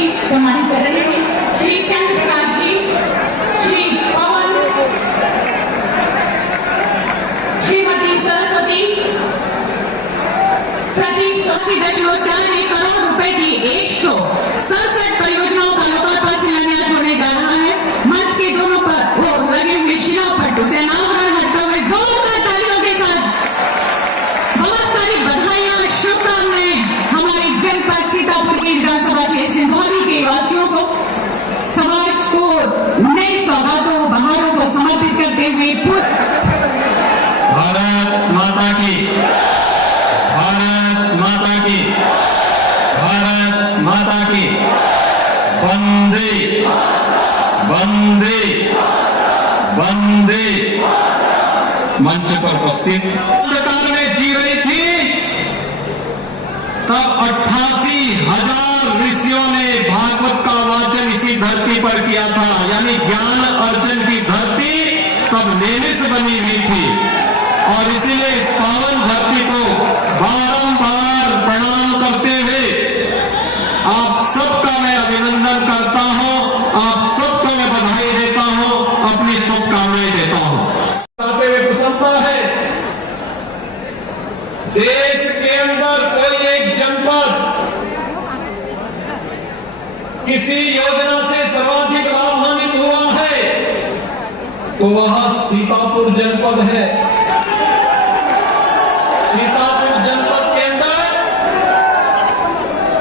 जी सम्मानित कर रहे हैं। श्री चंद्र प्रकाश जी, श्री पवन, श्रीमती सरस्वती, प्रतीक 80.4 करोड़ रुपए की 167 परियोजनाओं का लोकार्पण शिलान्यास होने जा रहा है। मंच के दोनों पर वो लगे हुए शिला पट्टों से नामकरण हटते हुए जोरदार तालियों के साथ बहुत सारी बधाइयां, शुभकामनाएं हमारी जनपद सीतापुर की विधानसभा क्षेत्र सिंधौली के वासियों को, समाज को नई सौगातों, बहारों को समर्पित करते हुए भारत माता की, भारत माता की, भारत माता की, वंदे वंदे वंदे। मंच पर उपस्थित अंधकार में जी रही थी, तब 88,000 ऋषियों ने भागवत का वाचन इसी धरती पर किया था। यानी ज्ञान अर्जन की धरती तब निमिष बनी हुई थी और इसीलिए इस पावन धरती को बारंबार प्रणाम करते हुए आप सबका मैं अभिनंदन करता हूं, आप सबको मैं बधाई देता हूं, अपनी शुभकामनाएं देता हूं। बताते हुए प्रसन्नता है, देश के अंदर कोई एक जनपद किसी योजना से सर्वाधिक लाभान्वित हुआ है तो वह सीतापुर जनपद है। सीतापुर जनपद के अंदर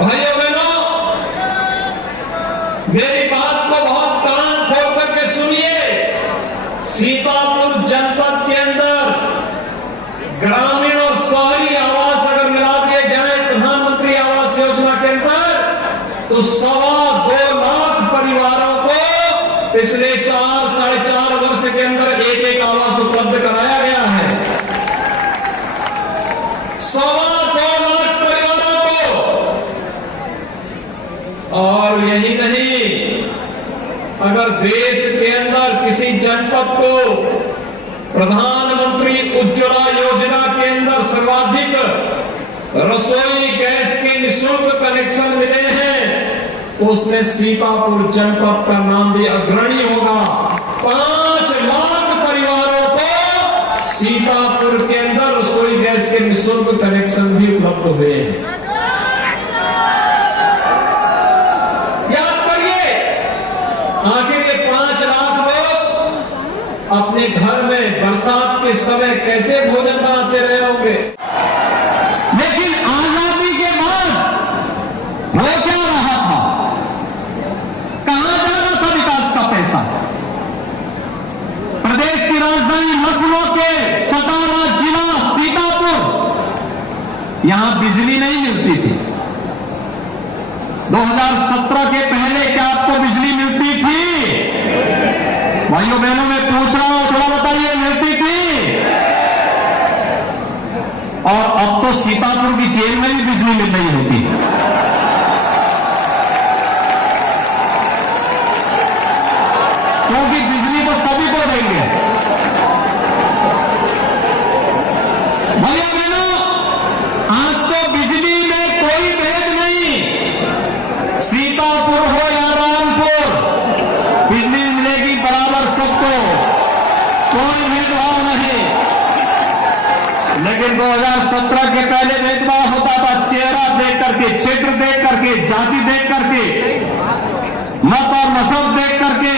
भाइयों बहनों, मेरी बात को बहुत कान खोल करके सुनिए। सीतापुर जनपद के अंदर ग्रामीण और शहरी आवास अगर मिला दिए जाए प्रधानमंत्री आवास योजना के अंदर तो 2.25 लाख परिवारों को पिछले 4-4.5 वर्ष के अंदर एक आवास उपलब्ध कराया गया है। 2.25 लाख परिवारों को। और यही नहीं, अगर देश के अंदर किसी जनपद को प्रधानमंत्री उज्ज्वला योजना के अंदर सर्वाधिक रसोई गैस के निःशुल्क कनेक्शन मिले हैं तो उसमें सीतापुर जनपद का नाम भी अग्रणी होगा। 5 लाख परिवारों को सीतापुर के अंदर रसोई गैस के निःशुल्क कनेक्शन भी उपलब्ध हुए हैं। याद करिए, आखिर ये 5 लाख लोग अपने घर में बरसात के समय कैसे भोजन बनाते रहे होंगे। लेकिन आजादी के बाद वो क्या रहा था, कहां जा रहा था विकास का पैसा। प्रदेश की राजधानी लखनऊ के सतारा जिला सीतापुर, यहां बिजली नहीं मिलती थी। 2017 के पहले क्या आपको बिजली मिलती थी? भाइयों बहनों में पूछ रहा हूं, थोड़ा बताइए, मिलती थी? और अब तो सीतापुर की जेल में भी बिजली मिल रही होती है। क्योंकि बिजली तो सभी को देंगे। भाइयों बहनों, आज तो बिजली में कोई भेद नहीं, सीतापुर हो या रामपुर, बिजली मिलेगी बराबर सबको, कोई भेदभाव नहीं। लेकिन 2017 के पहले भेदभाव होता था, चेहरा देख करके, क्षेत्र देख करके, जाति देख करके, मत और नस्ल देख करके।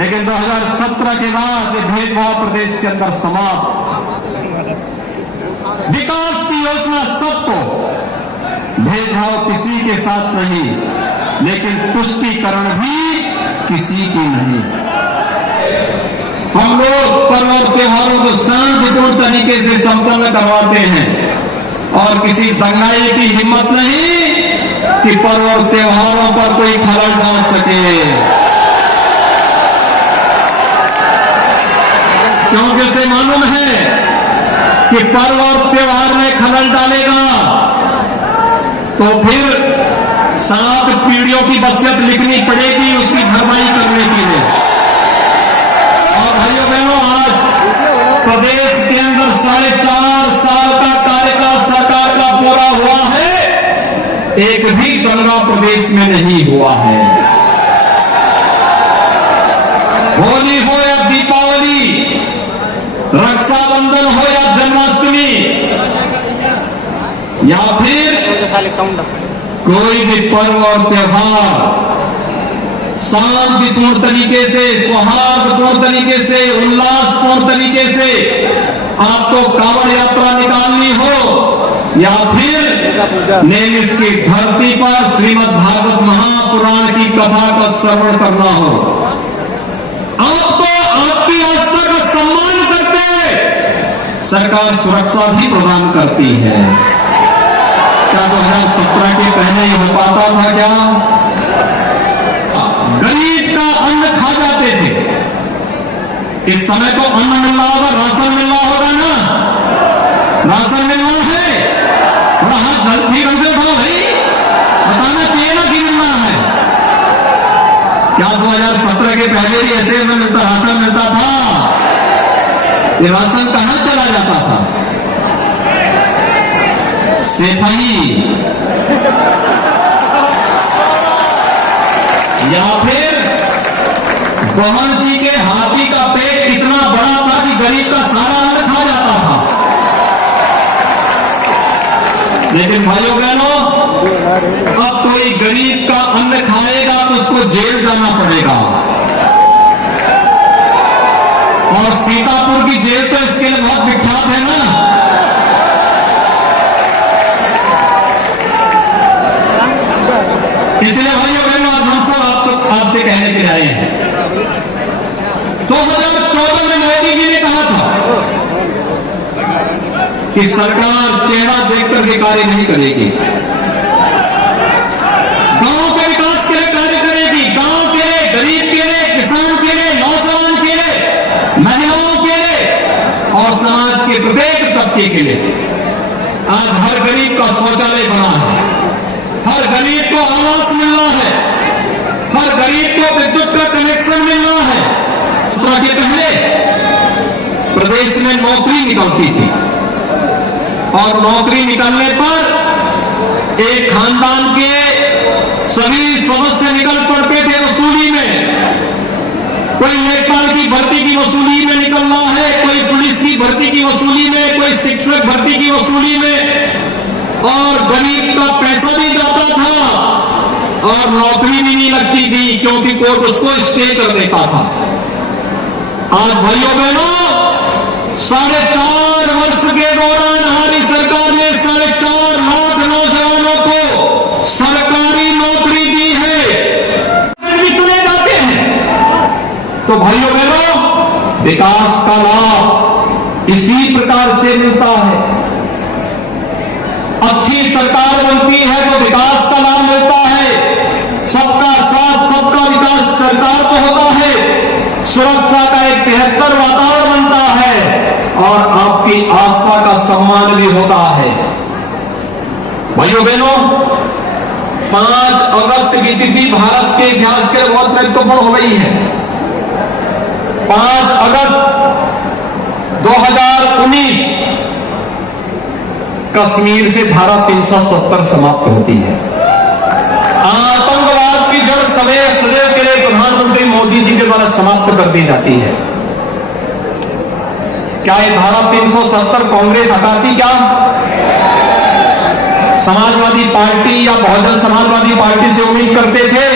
लेकिन 2017 के बाद ये भेदभाव प्रदेश के अंदर समाप्त। विकास की योजना सबको, भेदभाव किसी के साथ नहीं, लेकिन तुष्टीकरण भी किसी की नहीं। हम लोग पर्व और त्योहारों को शांतिपूर्ण तरीके से संपन्न करवाते हैं और किसी दंगाई की हिम्मत नहीं कि पर्व और त्योहारों पर कोई खलल डाल सके, क्योंकि उसे मालूम है कि पर्व और त्योहार में खलल डालेगा तो फिर 7 पीढ़ियों की वसीयत लिखनी पड़ेगी उसकी भरपाई करने के लिए। और भाइयों बहनों, आज प्रदेश के अंदर 4.5 साल का कार्यकाल सरकार का पूरा हुआ है एक भी दंगा प्रदेश में नहीं हुआ है। होली हो या दीपावली, रक्षाबंधन हो या जन्माष्टमी, या फिर कोई भी पर्व और त्योहार शांतिपूर्ण तरीके से, सौहार्दपूर्ण तरीके से, उल्लासपूर्ण तरीके से आपको कांवड़ यात्रा निकालनी हो, या फिर नेमिष की धरती पर श्रीमद् भागवत महापुराण की कथा का श्रवण करना हो, आपको आपकी आस्था का सम्मान करते हुए सरकार सुरक्षा भी प्रदान करती है। क्या 2017 के पहले ये हो पाता था? क्या गरीब का अन्न खा जाते थे? इस समय तो अन्न मिल रहा होगा, राशन मिल रहा होगा ना? राशन मिल रहा है? थोड़ा हाथ जल्दी ढंग से उठाओ भाई, बताना चाहिए ना कि मिल रहा है। क्या 2017 के पहले भी ऐसे में मिलता, राशन मिलता था? ये राशन कहां चला जाता था? सिपाही या फिर बहन जी के हाथी का पेट इतना बड़ा था कि गरीब का सारा अन्न खा जाता था। लेकिन भाइयों बहनों, अब कोई गरीब का अन्न खाएगा तो उसको जेल जाना पड़ेगा, और सीतापुर की जेल तो इसके लिए बहुत विख्यात है ना। इसलिए भाइयों बहनों, आज हम सब आपसे कहने के लिए आए हैं। 2014 में मोदी जी ने कहा था कि सरकार चेहरा देखकर के कार्य नहीं करेगी, गांव के विकास के लिए कार्य करेगी, गांव के लिए, गरीब के लिए, किसान के लिए, नौजवान के लिए, महिलाओं के लिए और समाज के प्रत्येक तबके के लिए। आज हर गरीब का शौचालय बना है, हर गरीब को आवास मिल रहा है, हर गरीब को विद्युत का कनेक्शन मिल रहा है। के पहले प्रदेश में नौकरी निकलती थी, और नौकरी निकलने पर एक खानदान के सभी सदस्य निकल पड़ते थे वसूली में। कोई लेखपाल की भर्ती की वसूली में निकल रहा है, कोई पुलिस की भर्ती की वसूली में, कोई शिक्षक भर्ती की वसूली में, और गरीब का पैसा भी जाता था और नौकरी भी नहीं लगती थी, क्योंकि कोर्ट उसको स्टे कर देता था। आज भाइयों बहनों, 4.5 वर्ष के दौरान हमारी सरकार ने 4.5 लाख नौजवानों को सरकारी नौकरी दी है। भी चुने जाते हैं तो भाइयों बहनों, विकास का लाभ इसी प्रकार से मिलता है। अच्छी सरकार बनती है तो विकास का लाभ मिलता है। सबका साथ सबका विकास सरकार को होता है, सुरक्षा का एक बेहतर वातावरण बनता है, और आपकी आस्था का सम्मान भी होता है। भाइयों बहनों, 5 अगस्त की तिथि भारत के इतिहास के बहुत महत्वपूर्ण हो गई है। 5 अगस्त 2019 कश्मीर से धारा 370 समाप्त होती है। आतंकवाद की जड़ सदैव के लिए प्रधानमंत्री मोदी जी के द्वारा समाप्त कर दी जाती है। क्या ये धारा 370 कांग्रेस हटाती? क्या समाजवादी पार्टी या बहुजन समाजवादी पार्टी से उम्मीद करते थे?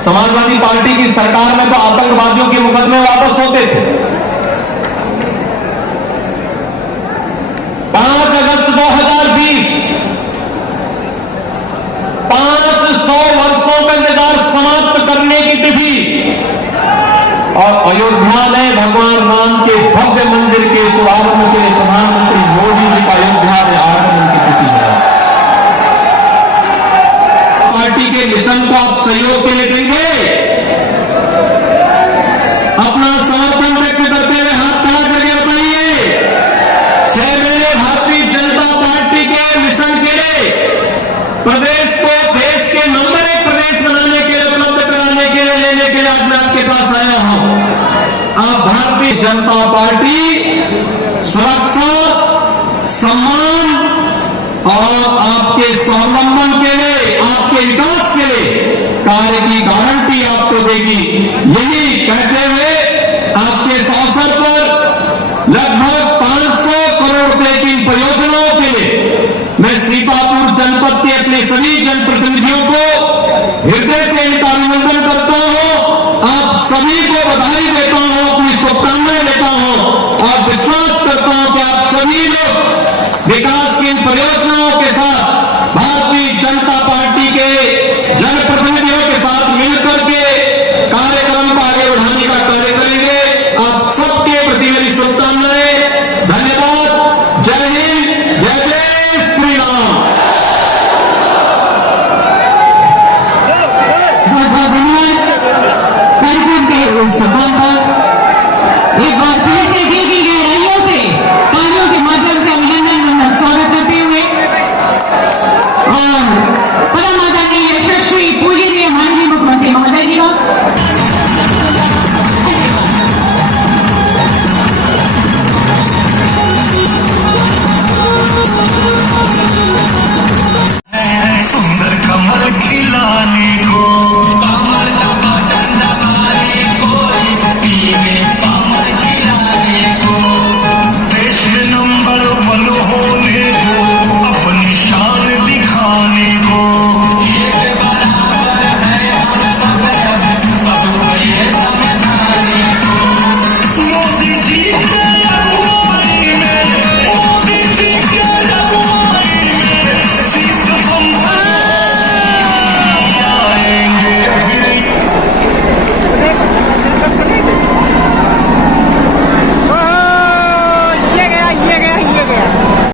समाजवादी पार्टी की सरकार में तो आतंकवादियों के मुकदमे वापस होते थे। 5 अगस्त 2020 500 वर्षों का इंतजार समाप्त करने की तिथि, और अयोध्या में भगवान राम के भव्य मंदिर के शुभारंभ के लिए प्रधानमंत्री मोदी जी का अयोध्या में आगमन की तिथि है। पार्टी के मिशन को आप सहयोग के लिए देंगे? अपना समर्थन व्यक्त करते हुए हाथ खड़ा करके बताइए। 6 महीने भारतीय जनता पार्टी के मिशन के लिए प्रदेश को देश के नंबर 1 प्रदेश बनाने के लिए, उपलब्ध कराने के लिए, लेने के लिए आज मैं आपके पास आया हूं। आप भारतीय जनता पार्टी सुरक्षा, सम्मान और आपके स्वावलंबन के लिए, आपके विकास के लिए कार्य की गारंटी आपको देगी। यही कहते हुए आपके इस अवसर पर लगभग 500 करोड़ रुपए की इन परियोजनाओं के लिए मैं सीतापुर जनपद के अपने सभी जनप्रतिनिधियों को हृदय से इनका अभिनंदन करता हूं। आप सभी को बधाई देता हूं, अपनी शुभकामनाएं देता हूं और विश्वास करता हूं कि आप सभी लोग विकास की इन परियोजनाओं के साथ भारतीय जनता पार्टी के जनप्रतिनिधियों के साथ मिलकर के कार्यक्रम को आगे बढ़ाने का कार्य करेंगे। आप सबके प्रति मेरी शुभकामनाएं। धन्यवाद। जय हिंद, जय जय श्री राम। बहुत बहुत धन्यवाद। कार्यक्रम के सफल